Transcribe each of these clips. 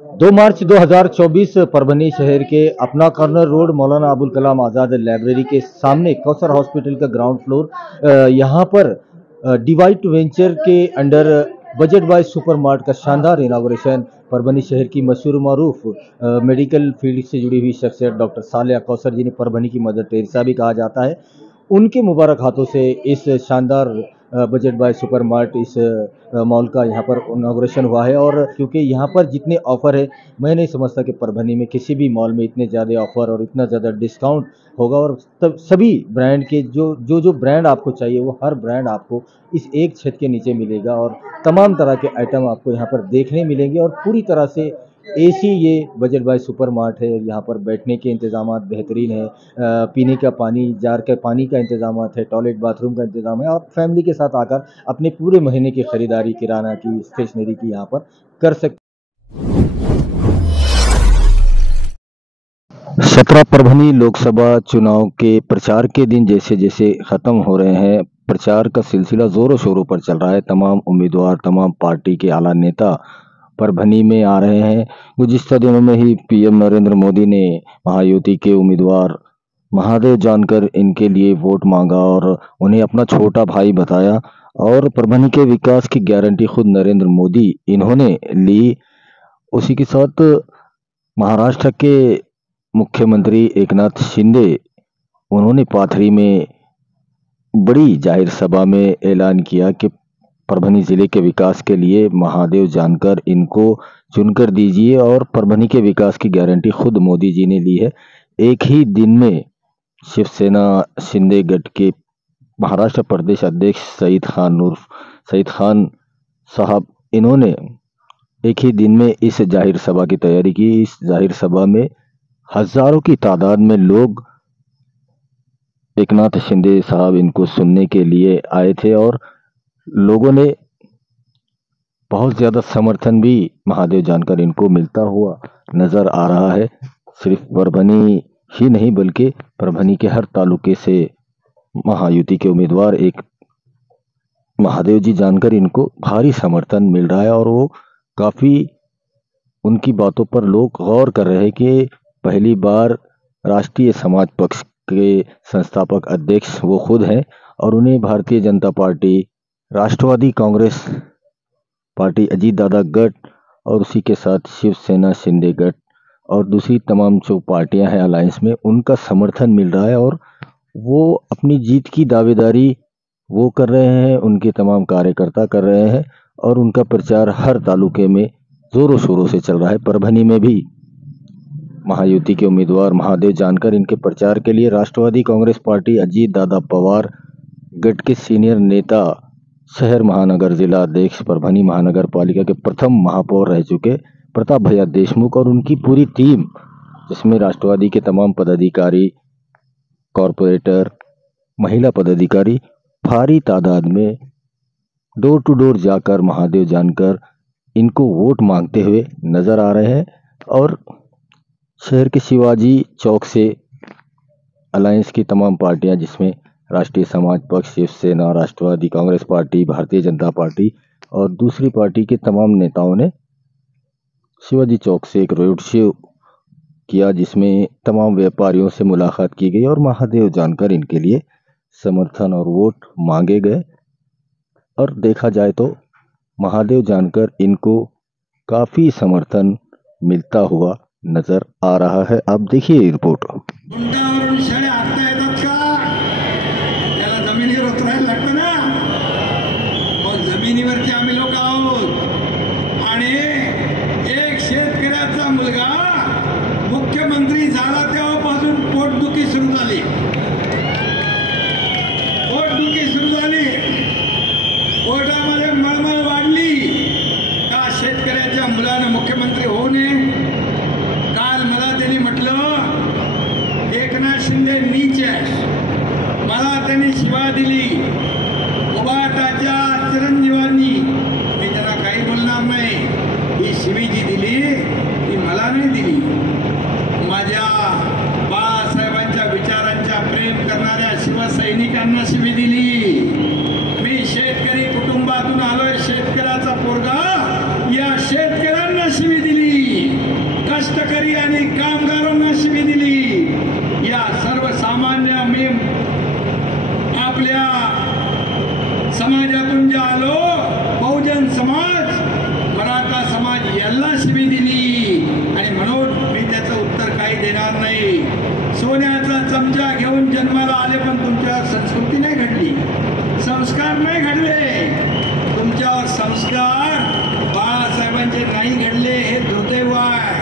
2 मार्च 2024 परभनी शहर के अपना corner road Maulana Abul Kalam Azad library के सामने कौसर हॉस्पिटल का ग्राउंड फ्लोर, यहाँ पर डिवाइट वेंचर के under budget buy super mart का शानदार इनागोरेशन परभनी शहर की मशहूर मारूफ मेडिकल फील्ड से जुड़ी हुई शख्सियत डॉक्टर सालेहा कौसर, जिन्हें परभनी की मदर टेरेसा भी कहा जाता है, उनके मुबारक हाथों से इस शानदार बजट बाय सुपर मार्ट इस मॉल का यहाँ पर इनाग्रेशन हुआ है। और क्योंकि यहाँ पर जितने ऑफर है, मैं नहीं समझता कि परभनी में किसी भी मॉल में इतने ज़्यादा ऑफर और इतना ज़्यादा डिस्काउंट होगा। और तब सभी ब्रांड के जो ब्रांड आपको चाहिए वो हर ब्रांड आपको इस एक छत के नीचे मिलेगा और तमाम तरह के आइटम आपको यहाँ पर देखने मिलेंगे। और पूरी तरह से एसी ये बजट बाय सुपर मार्ट है। यहाँ पर बैठने के इंतजाम बेहतरीन है, पीने का पानी, जार के पानी का इंतजाम है, टॉयलेट बाथरूम का इंतजाम है। आप फैमिली के साथ आकर अपने पूरे महीने की खरीदारी, किराना की, स्टेशनरी की यहाँ पर कर सकते। 17 परभनी लोकसभा चुनाव के प्रचार के दिन जैसे जैसे खत्म हो रहे हैं, प्रचार का सिलसिला जोरों शोरों पर चल रहा है। तमाम उम्मीदवार, तमाम पार्टी के आला नेता परभनी में आ रहे हैं। गुज़िश्ता दिनों में ही पीएम नरेंद्र मोदी ने महायुति के उम्मीदवार महादेव जानकर इनके लिए वोट मांगा और उन्हें अपना छोटा भाई बताया। और परभनी के विकास की गारंटी खुद नरेंद्र मोदी इन्होंने ली। उसी के साथ महाराष्ट्र के मुख्यमंत्री एकनाथ शिंदे, उन्होंने पाथरी में बड़ी जाहिर सभा में ऐलान किया कि परभनी जिले के विकास के लिए महादेव जानकर इनको चुनकर दीजिए। और परभनी के विकास की गारंटी खुद मोदी जी ने ली है। एक ही दिन में शिवसेना शिंदे गट के महाराष्ट्र प्रदेश अध्यक्ष सईद खान साहब, इन्होंने एक ही दिन में इस जाहिर सभा की तैयारी की। इस जाहिर सभा में हजारों की तादाद में लोग एकनाथ शिंदे साहब इनको सुनने के लिए आए थे और लोगों ने बहुत ज़्यादा समर्थन भी महादेव जानकर इनको मिलता हुआ नज़र आ रहा है। सिर्फ परभनी ही नहीं बल्कि परभनी के हर तालुके से महायुति के उम्मीदवार एक महादेव जी जानकर इनको भारी समर्थन मिल रहा है। और वो काफ़ी उनकी बातों पर लोग गौर कर रहे हैं कि पहली बार राष्ट्रीय समाज पक्ष के संस्थापक अध्यक्ष वो खुद हैं और उन्हें भारतीय जनता पार्टी, राष्ट्रवादी कांग्रेस पार्टी, अजीत दादा गट और उसी के साथ शिवसेना शिंदे गट और दूसरी तमाम जो पार्टियां हैं अलायंस में, उनका समर्थन मिल रहा है। और वो अपनी जीत की दावेदारी वो कर रहे हैं, उनके तमाम कार्यकर्ता कर रहे हैं और उनका प्रचार हर तालुके में जोरों शोरों से चल रहा है। परभनी में भी महायुति के उम्मीदवार महादेव जानकर इनके प्रचार के लिए राष्ट्रवादी कांग्रेस पार्टी, अजीत दादा पवार गट के सीनियर नेता, शहर महानगर जिला अध्यक्ष, परभनी महानगर पालिका के प्रथम महापौर रह चुके प्रताप भैया देशमुख और उनकी पूरी टीम, जिसमें राष्ट्रवादी के तमाम पदाधिकारी, कॉरपोरेटर, महिला पदाधिकारी भारी तादाद में डोर टू डोर जाकर महादेव जानकर इनको वोट मांगते हुए नजर आ रहे हैं। और शहर के शिवाजी चौक से अलायंस की तमाम पार्टियां, जिसमें राष्ट्रीय समाज पक्ष, शिवसेना, राष्ट्रवादी कांग्रेस पार्टी, भारतीय जनता पार्टी और दूसरी पार्टी के तमाम नेताओं ने शिवाजी चौक से एक रोड शो किया, जिसमें तमाम व्यापारियों से मुलाकात की गई और महादेव जानकर इनके लिए समर्थन और वोट मांगे गए। और देखा जाए तो महादेव जानकर इनको काफ़ी समर्थन मिलता हुआ नजर आ रहा है। आप देखिए रिपोर्ट। जमिनीवर उतरायला लागतं ना, मग जमिनीवरती आम्ही लोक आहोत। आणि एक शेतकऱ्याचा मुलगा मुख्यमंत्री झाला तेव्हापासून पोटदुखी सुरू झाली, पोटामध्ये मळमळ वाढली का शेतकऱ्याच्या मुलानं मुख्यमंत्री होऊ नये। काल मला त्यांनी म्हटलं एकनाथ शिंदे नीच आहे, मला त्यांनी शिवा दिली उबाटाच्या चिरंजीवांनी। मी त्याला काही बोलणार नाही, ही शिवी जी दिली ती मला नाही दिली, माझ्या बाळासाहेबांच्या विचारांच्या प्रेम करणाऱ्या शिवसैनिकांना शिवी दिली। मी शेतकरी कुटुंबातून आलोय, शेतकऱ्याचा पोरगा, या शेतकऱ्यांना शिवी दिली। सल्लाशिवी दिली आणि म्हणून मी त्याचं उत्तर काही देणार नाही. सोन्याचा चमचा घेऊन जन्माला आले पण तुमच्यावर संस्कृती नाही घडली, संस्कार नाही घडले. तुमच्यावर संस्कार बाळासाहेबांचे नाही घडले, हे दुर्दैव आहे.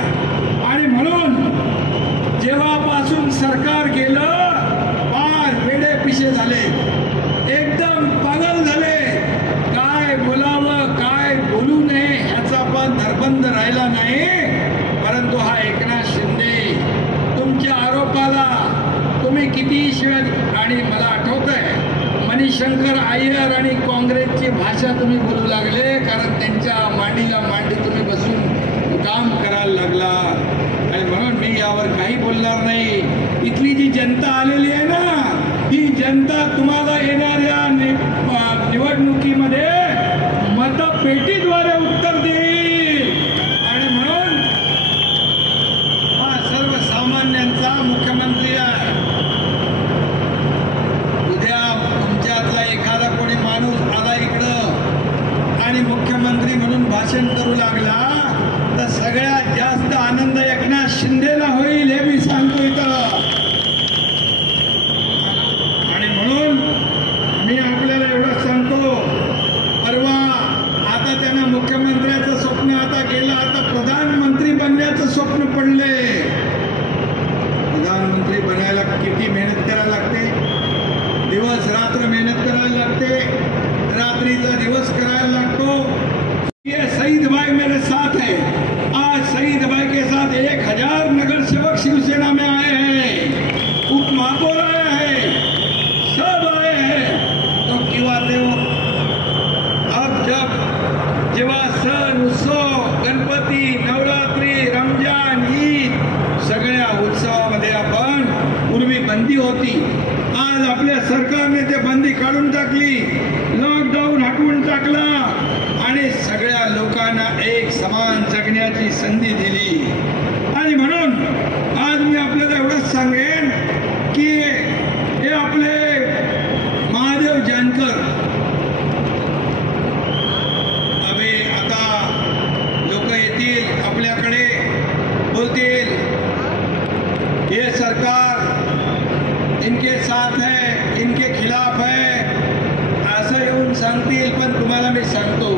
आणि म्हणून जेव्हापासून सरकार गेलं फार वेडे पिशे झाले, एकदम पागल झाले. काय बोलावं काय बोलू नये ह्याचा पण धरबंध राहिला नाही. परंतु हा एकनाथ शिंदे तुमच्या आरोपाला तुम्ही किती शिवाय, आणि मला आठवतंय मणिशंकर अय्यर आणि काँग्रेसची भाषा तुम्ही बोलू लागले, कारण त्यांच्या मांडीला मांडी तुम्ही बसून काम करायला लागला. आणि म्हणून मी यावर काही बोलणार नाही. इथली जी जनता आलेली आहे ना, ही जनता तुम्हाला येणाऱ्या निवडणुकीमध्ये मतपेटीद्वारे उत्तर देईल. आणि म्हणून हा सर्वसामान्यांचा मुख्यमंत्री आहे. उद्या तुमच्यातला एखादा कोणी माणूस आला इकडं आणि मुख्यमंत्री म्हणून भाषण करू लागला तर सगळ्यात जास्त आनंद एकनाथ शिंदेला होईल, हे मी सांगतो इथं. आणि म्हणून मी आपल्याला एवढं सांगतो, परवा आता त्यांना मुख्यमंत्र्याचं स्वप्न आता गेलं, आता प्रधानमंत्री बनण्याचं स्वप्न पडले. प्रधानमंत्री बनायला किती मेहनत करायला लागते, दिवस रात्र मेहनत करायला लागते, रात्रीचा दिवस करायला लागतो. ये शहीद भाई मेरे साथ है, आज शहीद भाई के साथ 1000 नगर सेवक शिवसेना में आए हैं, उप महापौर आए हैं, सब आए हैं. तो क्यों आते हो? अब जब जेव्हा सण उत्सव, गणपती, नवरात्री, रमजान, ईद सगळ्या उत्सवामध्ये आपण पूर्वी बंदी होती, आज आपल्या सरकारने ते बंदी काढून टाकली, लॉकडाऊन हटवून टाकला आणि सगळ्या लोकांना एक समान जगण्याची संधी दिली. आणि म्हणून आज मी आपल्याला एवढंच सांगेन की हे आपले महादेव जानकर अबे आता लोक येतील आपल्याकडे, बोलतील ये सरकार इनके साथ है, इनके खिलाफ है, असं येऊन सांगतील. पण तुम्हाला मी सांगतो,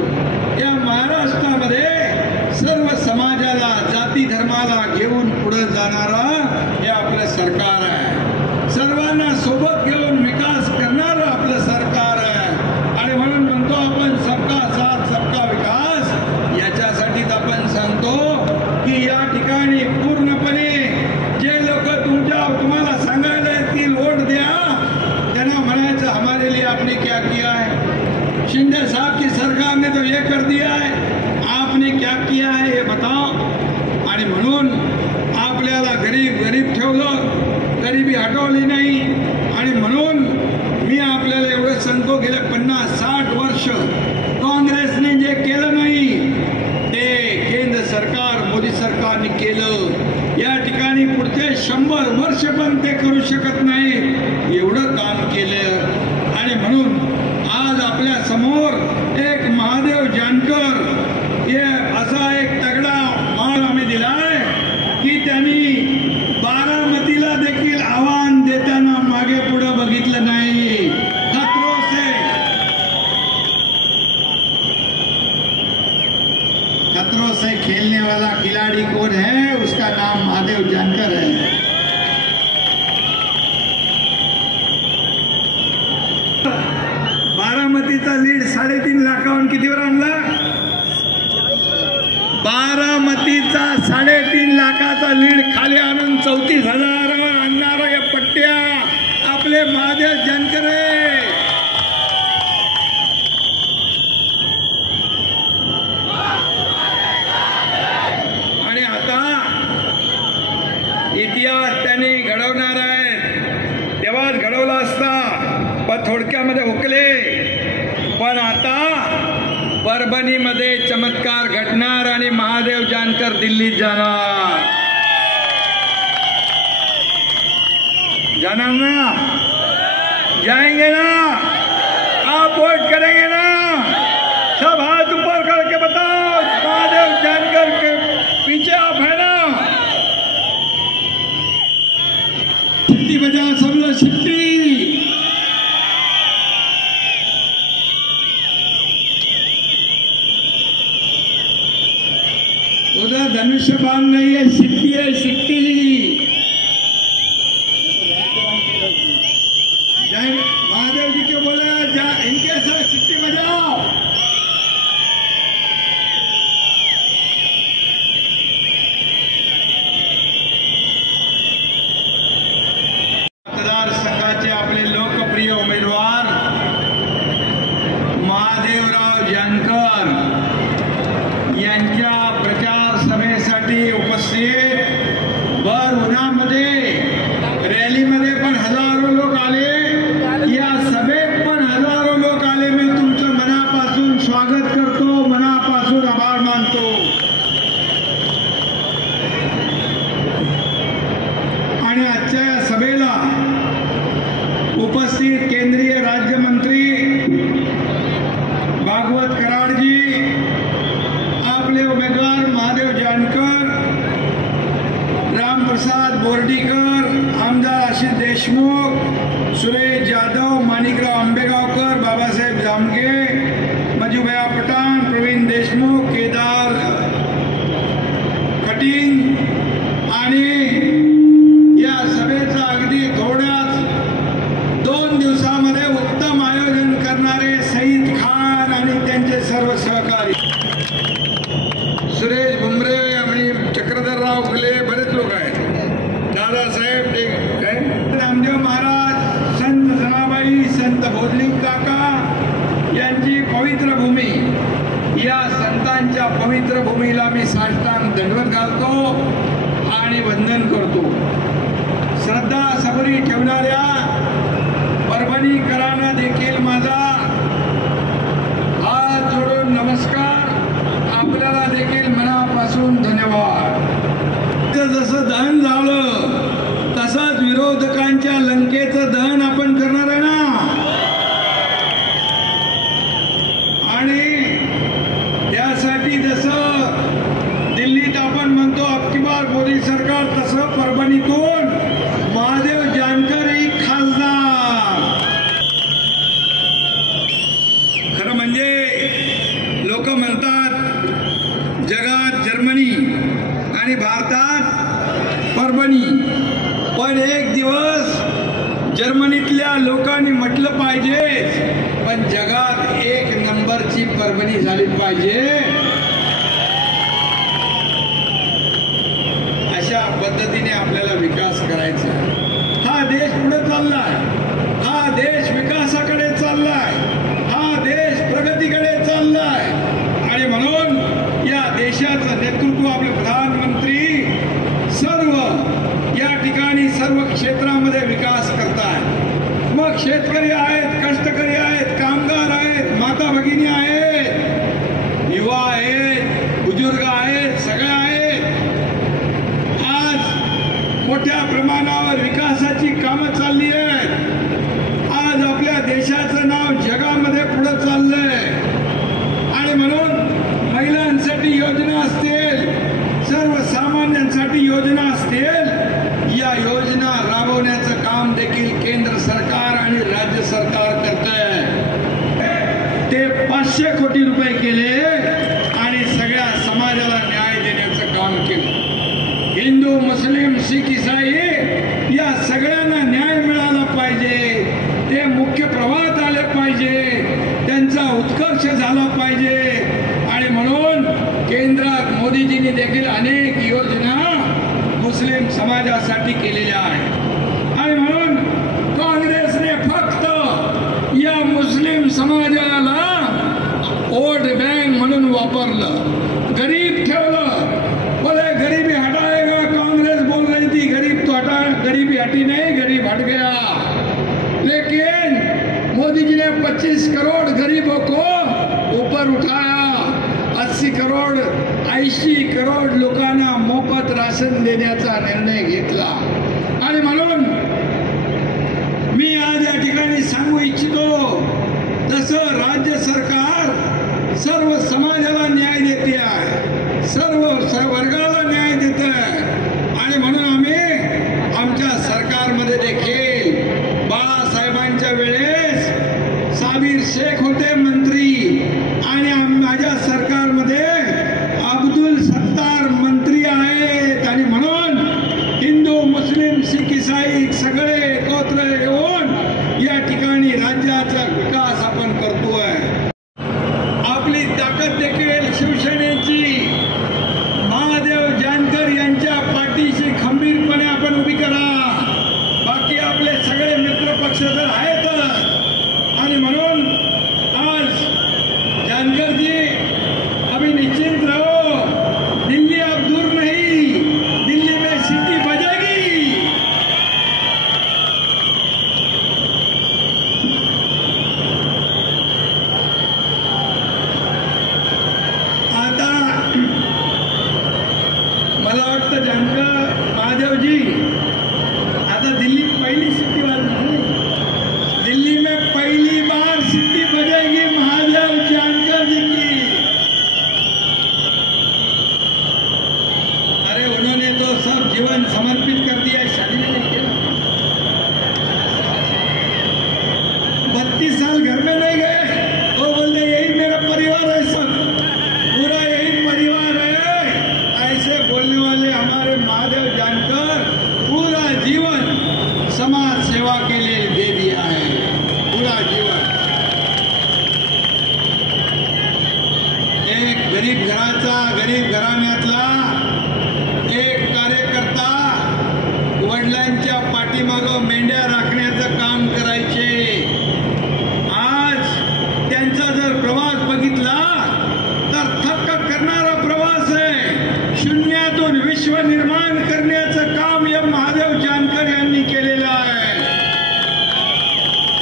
या महाराष्ट्रामध्ये सर्व समाजाला, जाती धर्माला घेऊन पुढे जाणारं हे आपलं सरकार आहे. सर्वांना सोबत घेऊन विकास करणारं आपलं सरकार आहे. आणि म्हणून म्हणतो आपण सबका साथ सबका विकास. याच्यासाठीच आपण सांगतो की या ठिकाणी पूर्णपणे जे लोक तुम्हाला सांगायला येतील वोट द्या, त्यांना म्हणायचं हमारे लिए आपने क्या किया है, शिंदे साहब की सरकार ने तो ये कर दिया है, आपने क्या किया है ये बताओ. आणि म्हणून आपल्याला गरीब ठेवलं, गरिबी हटवली नाही. आणि म्हणून मी आपल्याला एवढं सांगतो, गेले 50-60 वर्ष काँग्रेसने जे केलं नाही ते केंद्र सरकार, मोदी सरकारने केलं. या ठिकाणी पुढचे 100 वर्ष पण ते करू शकत नाही, एवढं काम केलं. आणि म्हणून आज आपल्या समोर एक महादेव जानकर हे असा एक तगडा मान आम्ही दिलाय की त्यांनी बारामतीला देखील आव्हान देताना मागे पुढे बघितलं नाही. खतरों से खेलने वाला खिलाड़ी कौन है? उसका नाम महादेव जानकर है. बारामतीचा लीड 3.5 लाखाहून कितीवर आणला? बारामतीचा 3.5 लाखाचा लीड खाली आणून 34,000वर आणणारा या पट्ट्या आपले महादेव जानकर आहे. आणि आता इतिहास त्यांनी घडवणार आहे, तेव्हाच घडवला असता पण थोडक्यामध्ये हुकले. पण आता परभणीमध्ये चमत्कार घडणार आणि महादेव जानकर दिल्लीत जाणार. जाना ना, जाएंगे ना, आप वोट करेंगे ना, सब हाथ ऊपर करके बताओ महादेव जानकर के बोला धनुष्यबाण नहीं है, सिक्की है, सिक्की। जय महादेव जी के बोला, इनके साथ सिक्की बजाओ। मतदारसंघाचे आपले लोकप्रिय उमेदवार महादेवराव जानकर यांच्या प्रचार सभेसाठी उपस्थित भर उन्हामध्ये रॅलीमध्ये पण हजारो लोक आले, या सभेत पण हजारो लोक आले। मी तुमचं मनापासून स्वागत करतो, मनापासून आभार मानतो। आणि आजच्या या सभेला उपस्थित केंद्रीय राज्यमंत्री भागवत कराडजी, आपले उमेदवार महादेव जानकर, रामप्रसाद बोर्डीकर, आमदार आशिष देशमुख, सुरेश जाधव, माणिकराव आंबेगावकर, बाबासाहेब जामगे, मजुभैया पठाण, प्रवीण देशमुख, केदार कटिंग आणि या सभेचं अगदी थोड्याच 2 दिवसामध्ये उत्तम आयोजन करणारे सईद खान आणि त्यांचे सर्व सहकारी, सुरेश भुमरे आणि चक्रधरराव फुले, बरेच लोक आहेत, दादासाहेब काय, रामदेव महाराज, संत जनाबाई, संत भोजलिंग काका यांची पवित्र भूमी, या संतांच्या पवित्र भूमीला मी साष्टांग दंडवत घालतो आणि वंदन करतो। श्रद्धा सबरी ठेवणाऱ्या परभणीकरांना देखील माझा हात जोडून नमस्कार, आपल्याला देखील मनापासून धन्यवाद। जसं दहन झालं तसंच विरोधकांच्या लंकेचं दहन आपण करणार आहे ना, आणि त्यासाठी जसं दिल्लीत आपण म्हणतो अबकी बार मोदी सरकार, तसं परभणीतून महादेव जानकर ही खासदार। खरं म्हणजे लोक म्हणतात जगात जर्मनी आणि भारतात परभणी, पण एक दिवस जर्मनीतल्या लोकांनी म्हटलं पाहिजे पण जगात 1 नंबरची परभणी झाली पाहिजे। अशा पद्धतीने आपल्याला विकास करायचा आहे। हा देश पुढे चाललाय, हा देश विकासाकडे चाललाय, हा देश प्रगतीकडे चाललाय, आणि म्हणून या देशाचं नेतृत्व आपले प्रधानमंत्री सर्व या ठिकाणी सर्व क्षेत्रामध्ये विकास करतायत। मग शेतकरी आहेत, कष्टकरी आहेत, कामगार आहेत, माता भगिनी आहेत, युवा आहेत, बुजुर्ग आहेत, सगळे आहेत। आज मोठ्या प्रमाणावर विकासाची कामं चालली आहेत। आज आपल्या देशाचं नाव जगामध्ये पुढे चाललंय, आणि म्हणून महिलांसाठी योजना असतील, सर्वसामान्यांसाठी योजना असतील, या योजना राबवण्याचं काम देखील केंद्र सरकार आणि राज्य सरकार करतंय। ते 500 कोटी रुपये केले आणि सगळ्या समाजाला न्याय देण्याचं काम केलं। हिंदू, मुस्लिम, शीख, ईसाई या सगळ्यांना न्याय मिळाला पाहिजे, ते मुख्य प्रवाहात आले पाहिजे, त्यांचा उत्कर्ष झाला पाहिजे, आणि म्हणून केंद्रात मोदीजींनी देखील अनेक योजना मुस्लिम समाजासाठी केलेल्या आहेत। आणि म्हणून काँग्रेसने फक्त या मुस्लिम समाजाला वोट बँक म्हणून वापरलं, गरीब ठेवलं। बोले गरीबी हटाएगा, कांग्रेस बोल रही थी गरीब तो हटा, गरीबी हटी नहीं, गरीब हट गया। लेकिन मोदी जी ने 25 करोड़ गरीबों को ऊपर उठाया, 80 करोड़ 80 करोड़ लोकांना मोफत राशन देण्याचा निर्णय घेतला। आणि म्हणून मी आज या ठिकाणी सांगू इच्छितो, तसं राज्य सरकार सर्व समाजाला न्याय देते आहे, सर्व वर्गाला न्याय देते आहे, आणि म्हणून आम्ही आमच्या सरकारमध्ये देखील बाळासाहेबांच्या वेळेस साबीर शेख होते मंत्री, आणि माझ्या सरकारमध्ये अब्दुल सत्तार मंत्री जानकर महादेवजी, आता दिल्ली पहली सिद्धि वाली, दिल्ली में पहली बार सिद्धि बजेगी महादेव जानकर जी की। अरे उन्होंने तो सब जीवन समर्पित कर दिया, शादी में नहीं किया। 32 साल घर में नहीं गए, वो बोलते यही मेरा परिवार है, सब पूरा यही परिवार है। ऐसे बोलने वाले हमारे महादेव जानकर पूरा जीवन समाज सेवा के लिए दे दिया है, पूरा जीवन। एक गरीब घराण्यातला एक कार्यकर्ता वडिलांच्या पाठीमागं मेंढ्या राखण्याचं काम करायचे। आज त्यांचा जर प्रवास बघितला तर थक्क करणारा प्रवास आहे। शून्यातून विश्व निर्माण करण्याचं काम या महादेव जानकर यांनी केलेलं आहे।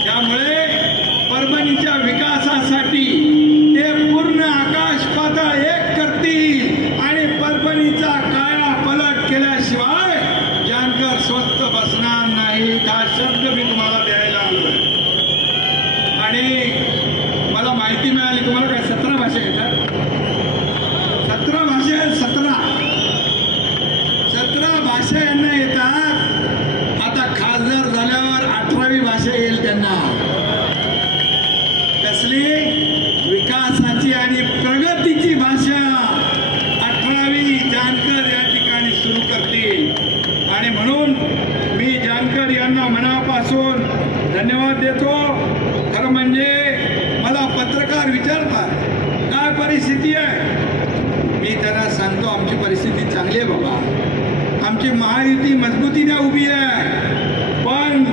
त्यामुळे परभणीच्या विकासासाठी ते पूर्ण आकाश पाताळ एक करतील आणि परभणीचा काया पलट केल्याशिवाय जानकर स्वस्थ बसणार नाही। हा शब्द मी तुम्हाला द्यायला आलोय। आणि मला माहिती मिळाली, तुम्हाला काय 17 भाषा येतात? 17 भाषा आहेत, 17 भाषा यांना येतात। आता खासदार झाल्यावर 18वी भाषा येईल त्यांना। कसली? विकासाची आणि प्रगतीची भाषा 18वी जानकर या ठिकाणी सुरू करतील। आणि म्हणून मी जानकर यांना मनापासून धन्यवाद देतो। खरं म्हणजे मला पत्रकार विचारतात काय परिस्थिती आहे, मी त्यांना सांगतो आमची परिस्थिती चांगली आहे बाबा, आमची महायुती मजबूतीने उभी आहे। पण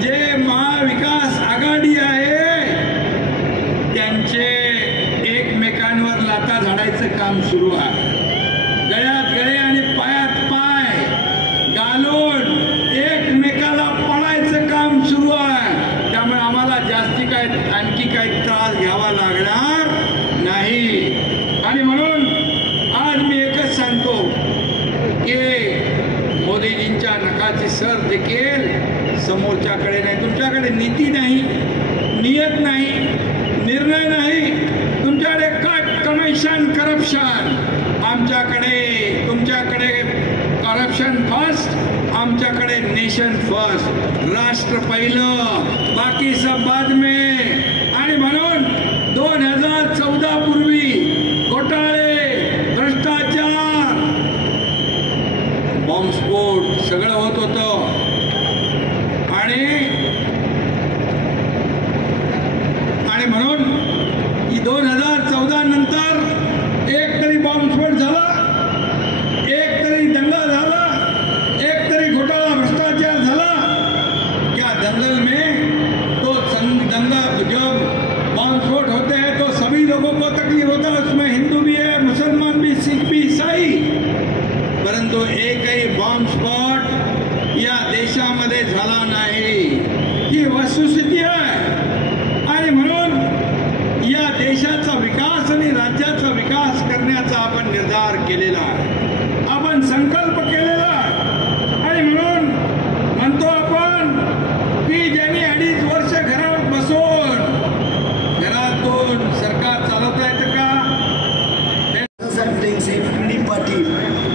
जे महाविकास आघाडी आहे त्यांचे एकमेकांवर लाथा झाडायचं काम सुरू आहे। गळ्यात गळे आणि पायात पाय घालून एकमेकाला पळायचं काम सुरू आहे। त्यामुळे आम्हाला आणखी काही त्रास घ्यावा लागणार नाही। आणि म्हणून आज मी एकच सांगतो की मोदीजींच्या नखाची सर देखील समोरच्याकडे नाही, तुमच्याकडे नीती नाही, नियत नाही, निर्णय नाही, तुमच्याकडे कट कमिशन करप्शन, आमच्याकडे तुमच्याकडे करप्शन फर्स्ट, आमच्याकडे नेशन फर्स्ट, राष्ट्र पहिलं, बाकी सब बाद में। आणि म्हणून 2014 पूर्वी घोटाळे, भ्रष्टाचार, बॉम्बस्फोट सगळं होत होतं। आणि म्हणून 2014 नंतर एक तरी बॉम्बस्फोट झाला, एक तरी दंगा झाला, एक तरी घोटाळा भ्रष्टाचार झाला। क्या दंगल में तो दंगा जब बॉम्बस्फोट होते हैं तो सभी लोगों को तकलीफ होता है, उसमें हिंदू भी है, मुसलमान भी, सिख भी, ईसाई। परंतु एकही बॉम्बस्फोट या देशामध्ये झाला नाही, ही वस्तुस्थिती आहे। आणि म्हणून या देशाचा विकास आणि राज्याचा विकास करण्याचा आपण निर्धार केलेला आहे, आपण संकल्प केलेला आहे। आणि म्हणून म्हणतो आपण की ज्यांनी 2.5 वर्ष घरात बसून घरातून सरकार चालवता येतं का? पाटील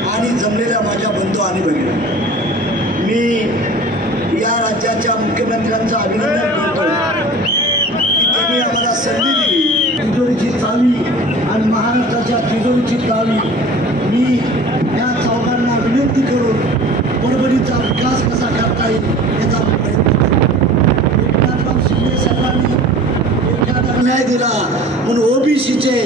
आणि जमलेल्या माझ्या बंधू आणि भगिनी, मी या राज्याच्या मुख्यमंत्र्यांचं अभिनंदन करतो की त्यांनी आम्हाला संधी दिली। तिजोरीची चावी आणि महाराष्ट्राच्या तिजोरीची चावी मी या चौघांना विनंती करून परभणीचा विकास कसा करता येईल याचा प्रयत्न करतो। एकनाथराव शिंदे साहेबांनी एखादा न्याय दिला पण ओबीसीचे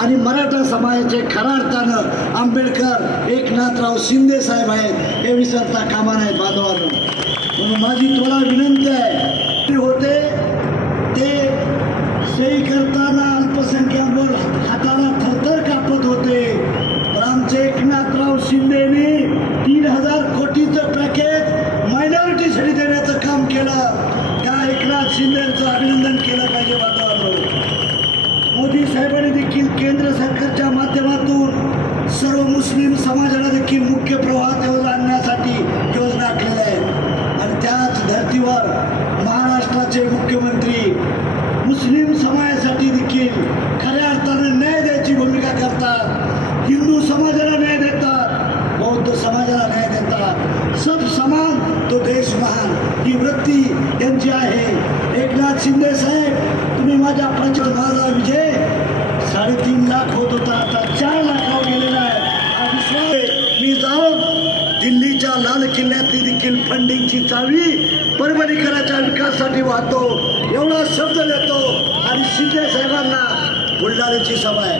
आणि मराठा समाजाचे खऱ्या अर्थानं आंबेडकर एकनाथराव शिंदे साहेब आहेत हे विसरता कामा नये बांधवांनो। म्हणून माझी तुम्हाला विनंती आहे, होते ते सही करताना अल्पसंख्याक हाताला थरथर कापत होते, पण आमचे एकनाथराव शिंदेने 3000 कोटीचं पॅकेज मायनॉरिटीसाठी देण्याचं काम केलं। त्या एकनाथ शिंदेचं अभिनंदन केलं पाहिजे बांधवांनो। मोदी साहेबांनी देखील केंद्र सरकारच्या माध्यमातून सर्व मुस्लिम समाज समाजाला देखील मुख्य प्रवाहात आणण्यासाठी योजना आखलेल्या आहेत. आणि त्याच धर्तीवर महाराष्ट्राचे मुख्यमंत्री मुस्लिम समाजासाठी देखील खऱ्या अर्थाने न्याय द्यायची भूमिका करतात. हिंदू समाजाला न्याय देतात, बौद्ध समाजाला न्याय देतात. सब समान तो देश महान ही वृत्ती त्यांची आहे. एकनाथ शिंदे साहेब, तुम्ही माझ्या माझा विजय 3.5 लाख होत होता, आता 4 लाखावर गेलेला आहे. हा विश्वास मी जाऊन दिल्लीच्या लाल किल्ल्यातली देखील फंडिंगची चावी परभणीकरांच्या विकासासाठी वाहतो एवढा शब्द देतो. आणि शिंदे साहेबांना बुलढाण्याची सभा आहे,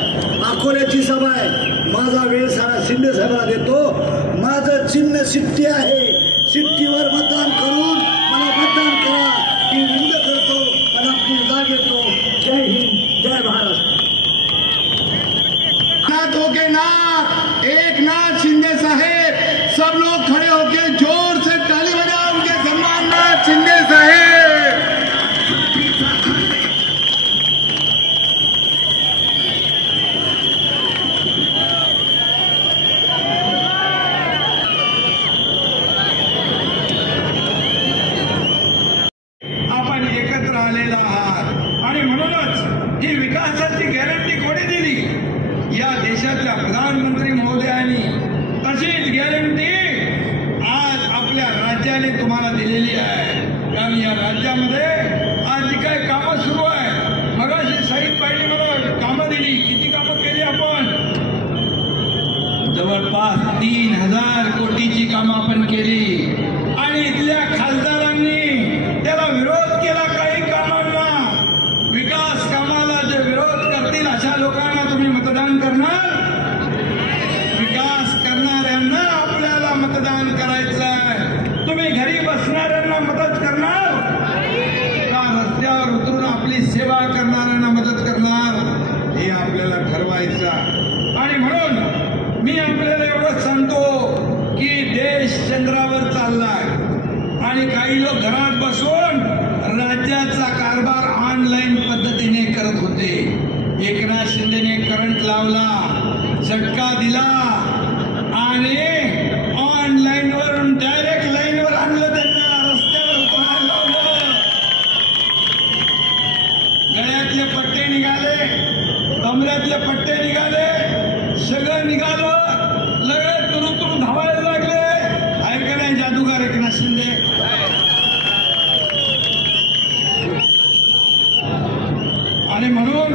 अकोल्याची सभा आहे, माझा वेळ सारा शिंदे साहेबांना देतो. माझं चिन्ह सिट्टी आहे, सिट्टीवर मतदान करून मला मतदान करा. मी विंद करतो आणि आपली जाग येतो. जय हिंद, जय महाराष्ट्र. नाथ होके नाथ, एकनाथ शिंदे साहेब, सब लोग खड़े होके जोर से ताली बजाओ उनके सम्मान नाथ शिंदे साहेब. आपण एकत्र आलेला आहात आणि म्हणूनच ही विकासाची गॅरंटी कोणी दिली? या देशातल्या प्रधानमंत्री महोदयांनी तशीच गॅरंटी आज आपल्या राज्याने तुम्हाला दिलेली आहे. कारण या राज्यामध्ये आज जी काही कामं सुरू आहे, मगाशी साईदबाईंनी मला कामं दिली. किती कामं केली आपण? जवळपास 3000 कोटीची कामं आपण केली. आणि इथल्या खासदारांनी त्याला विरोध केला. काही कामांना, विकास कामाला जे विरोध करतील अशा लोकांना तुम्ही मतदान करणार? विकास करणाऱ्यांना आपल्याला मतदान करायचं आहे. तुम्ही घरी बसणाऱ्यांना मदत करणार का रस्त्यावर उतरून आपली सेवा करणाऱ्यांना मदत करणार? हे आपल्याला ठरवायचं. आणि म्हणून मी आपल्याला एवढंच सांगतो की देश चंद्रावर चाललाय आणि काही लोक घरात बसून राज्याचा कारभार ऑनलाईन पद्धतीने करत होते. एकनाथ शिंदेने करंट लावला, झटका दिला आणि ऑनलाईन वरून डायरेक्ट लाईनवर आणलं. त्यांना रस्त्यावर उतरायला लावलं. गळ्यातले पट्टे निघाले, कमऱ्यातले पट्टे निघाले, सगळं निघालं. लगेच तुरुतुरू धावायला लागले. आहे का नाही जादूगार एकनाथ शिंदे? आणि म्हणून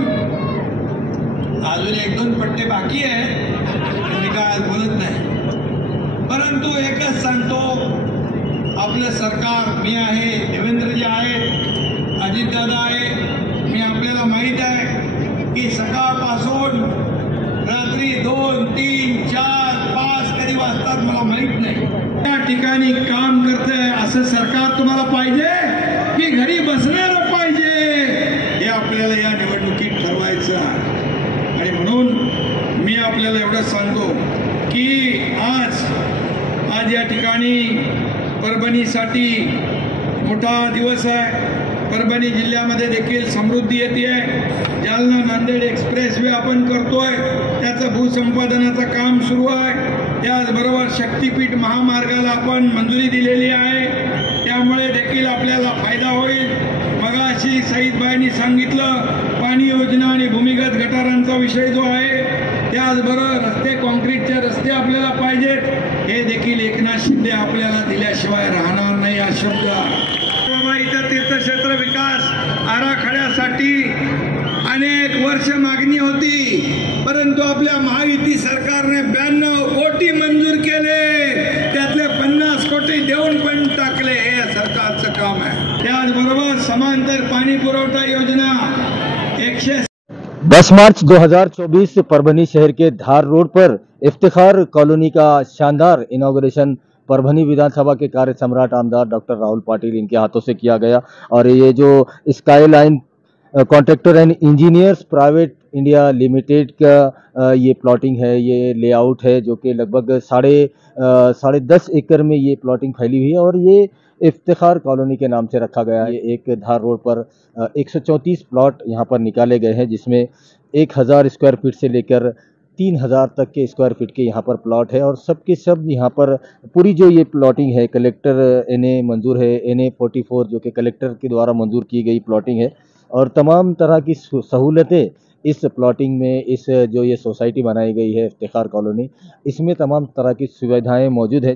अजून 1-2 पट्टे बाकी आहे. मी काय बोलत नाही, परंतु एकच सांगतो, आपलं सरकार, मी आहे, देवेंद्रजी आहेत, अजितदादा आहे. मी आपल्याला माहित आहे की सकाळपासून रात्री 2, 3, 4, 5 कधी वाजतात मला माहित नाही. त्या ठिकाणी काम करतंय असं सरकार तुम्हाला पाहिजे की घरी बसणारं पाहिजे? हे आपल्याला या निवडणुकीत ठरवायचं आहे. आणि म्हणून मी आपल्याला एवढंच सांगतो की आज या ठिकाणी परभणीसाठी मोठा दिवस आहे. परभणी जिल्ह्यामध्ये देखील समृद्धी येते. जालना नांदेड एक्सप्रेस वे आपण करतोय, त्याचं भूसंपादनाचं काम सुरू आहे. त्याचबरोबर शक्तीपीठ महामार्गाला आपण मंजुरी दिलेली आहे, त्यामुळे देखील आपल्याला फायदा होईल. मगाशी साईदबाईंनी सांगितलं पाणी योजना आणि भूमिगत गटारांचा विषय जो आहे, त्याचबरोबर रस्ते, कॉन्क्रीटचे रस्ते आपल्याला पाहिजेत. हे देखील एकनाथ शिंदे आपल्याला दिल्याशिवाय राहणार नाही. हा शब्द इथं तीर्थक्षेत्र विकास आराखड्यासाठी अनेक वर्ष मागणी होती, परंतु आपल्या महायुती सरकारने 92 कोटी मंजूर केले. त्यातले 50 कोटी देऊन पण टाकले. हे सरकारचं काम आहे. त्याचबरोबर समांतर पाणी पुरवठा योजना 10 मार्च 2024 परभनी शहर के धार रोड पर इफ्तिखार कॉलोनी का शानदार इनॉग्रेशन परभनी विधानसभा के कार्य सम्राट आमदार डॉक्टर राहुल पाटिल इनके हाथों से किया गया। और ये जो skyline contractor end engineers private India limited का ये प्लॉटिंग है, ये लेआउट है, जो कि लगभग 10.5 एकड़ में ये प्लॉटिंग फैली हुई है और ये इफ्तिखार कॉलोनी के नाम से रखा गया है। ये एक धार रोड पर 134 प्लॉट यहाँ पर निकाले गए हैं, जिसमें 1000 स्क्वायर फीट से लेकर 3000 तक के स्क्वायर फीट के यहाँ पर प्लॉट है और सब के सब यहाँ पर पूरी जो ये प्लॉटिंग है कलेक्टर NA मंजूर है, NA 44 जो कि कलेक्टर के द्वारा मंजूर की गई प्लॉटिंग है और तमाम तरह की सहूलतें इस प्लॉटिंग में, इस जो ये सोसाइटी बनाई गई है इफ्तिखार कॉलोनी, इसमें तमाम तरह की सुविधाएं मौजूद है।